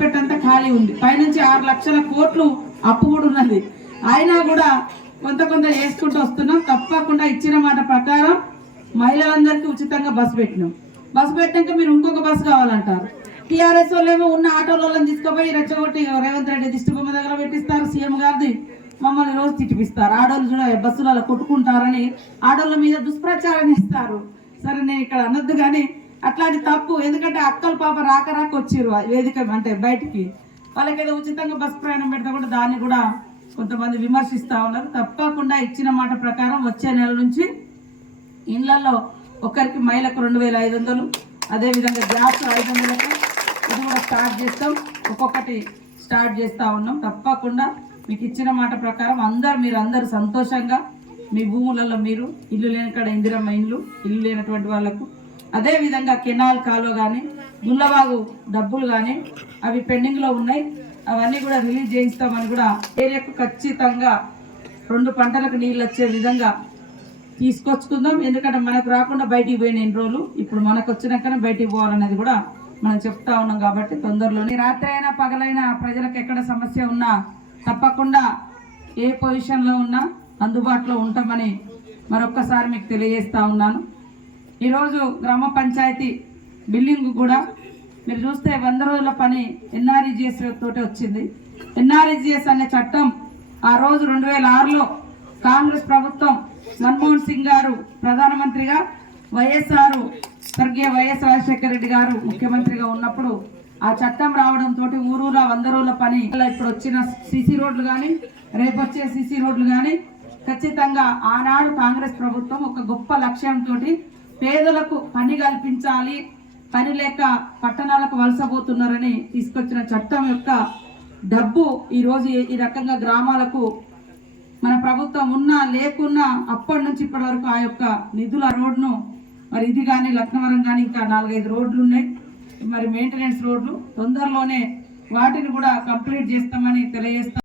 పెట్టంతా ఖాళీ ఉంది. పైనుంచి ఆరు లక్షల కోట్లు అప్పు కూడా ఉన్నది. అయినా కూడా కొంత కొంత వేసుకుంటూ వస్తున్నాం. తప్పకుండా ఇచ్చిన మాట ప్రకారం మహిళలందరికీ ఉచితంగా బస్సు పెట్టినాం. బస్సు పెట్టాక మీరు ఇంకొక బస్సు కావాలంటారు. టీఆర్ఎస్ వాళ్ళేమో ఉన్న ఆటోలలో తీసుకుపోయి రెచ్చగొట్టి రేవంత్ రెడ్డి దిష్టి దగ్గర పెట్టిస్తారు. సీఎం గారిది మమ్మల్ని రోజు తిట్టిపిస్తారు. ఆడోళ్ళు చూడ బస్సులలో కొట్టుకుంటారని ఆడోళ్ళ మీద దుష్ప్రచారం ఇస్తారు. సరే నేను ఇక్కడ అనొద్దు కానీ అట్లాంటి తప్పు ఎందుకంటే అక్కలు పాప రాక రాక వచ్చిర్రు ఆ వేదిక అంటే బయటికి. వాళ్ళకి ఏదో ఉచితంగా బస్ ప్రయాణం పెడితే కూడా దాన్ని కూడా కొంతమంది విమర్శిస్తూ ఉన్నారు. తప్పకుండా ఇచ్చిన మాట ప్రకారం వచ్చే నెల నుంచి ఇళ్ళలో ఒకరికి మైలకు రెండు వేల ఐదు వందలు అదేవిధంగా గ్యాస్ ఐదు వందలకు ఇది కూడా స్టార్ట్ చేస్తాం. ఒక్కొక్కటి స్టార్ట్ చేస్తూ ఉన్నాం. తప్పకుండా మీకు ఇచ్చిన మాట ప్రకారం అందరు మీరు అందరు సంతోషంగా మీ భూములలో మీరు ఇల్లు లేని కాడ ఇందిరమ్మ ఇండ్లు ఇల్లు లేనటువంటి వాళ్ళకు. అదే విధంగా కెనాల్ కాలువ కానీ గుల్లబాగు డబ్బులు కానీ అవి పెండింగ్లో ఉన్నాయి. అవన్నీ కూడా రిలీజ్ చేయిస్తామని కూడా ఏరియాకు ఖచ్చితంగా రెండు పంటలకు నీళ్ళు వచ్చే విధంగా తీసుకొచ్చుకుందాం. ఎందుకంటే మనకు రాకుండా బయటికి పోయిన ఎన్ని రోజులు? ఇప్పుడు మనకు వచ్చినాకనే బయటికి పోవాలనేది కూడా మనం చెప్తా ఉన్నాం కాబట్టి తొందరలోనే. రాత్రి అయినా పగలైనా ప్రజలకు ఎక్కడ సమస్య ఉన్నా తప్పకుండా ఏ పొజిషన్లో ఉన్నా అందుబాటులో ఉంటామని మరొక్కసారి మీకు తెలియజేస్తూ ఉన్నాను. ఈరోజు గ్రామ పంచాయతీ బిల్డింగ్ కూడా మీరు చూస్తే వంద రోజుల పని ఎన్ఆర్ఈజిఎస్ తోటి వచ్చింది. ఎన్ఆర్ఈజిఎస్ అనే చట్టం ఆ రోజు రెండు వేల ఆరులో కాంగ్రెస్ ప్రభుత్వం మన్మోహన్ సింగ్ గారు ప్రధానమంత్రిగా వైఎస్ఆర్ స్వర్గీయ వైఎస్ రాజశేఖర రెడ్డి గారు ముఖ్యమంత్రిగా ఉన్నప్పుడు ఆ చట్టం రావడం తోటి ఊరూరా వంద రోజుల పని. ఇప్పుడు వచ్చిన సిసి రోడ్లు కానీ రేపు వచ్చే సిసి రోడ్లు కానీ ఖచ్చితంగా ఆనాడు కాంగ్రెస్ ప్రభుత్వం ఒక గొప్ప లక్ష్యంతో పేదలకు పని కల్పించాలి పని లేక పట్టణాలకు వలసపోతున్నారని తీసుకొచ్చిన చట్టం యొక్క డబ్బు ఈరోజు ఈ- ఈ రకంగా గ్రామాలకు మన ప్రభుత్వం ఉన్నా లేకున్నా అప్పటి నుంచి ఇప్పటి వరకు ఆ యొక్క నిధుల రోడ్ను మరి ఇది కానీ లక్నవరం కానీ ఇంకా నాలుగైదు రోడ్లు ఉన్నాయి. మరి మెయింటెనెన్స్ రోడ్లు తొందరలోనే వాటిని కూడా కంప్లీట్ చేస్తామని తెలియజేస్తాం